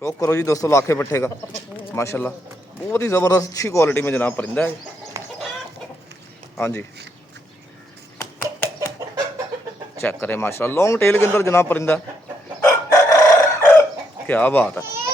शौक करो जी दोस्तों लाखे पट्टे का माशाल्लाह बहुत ही ज़बरदस्त अच्छी क्वालिटी में जनाब परिंदा है। हाँ जी चेक करें माशाल्लाह लॉन्ग टेल के अंदर जनाब परिंदा, क्या बात है।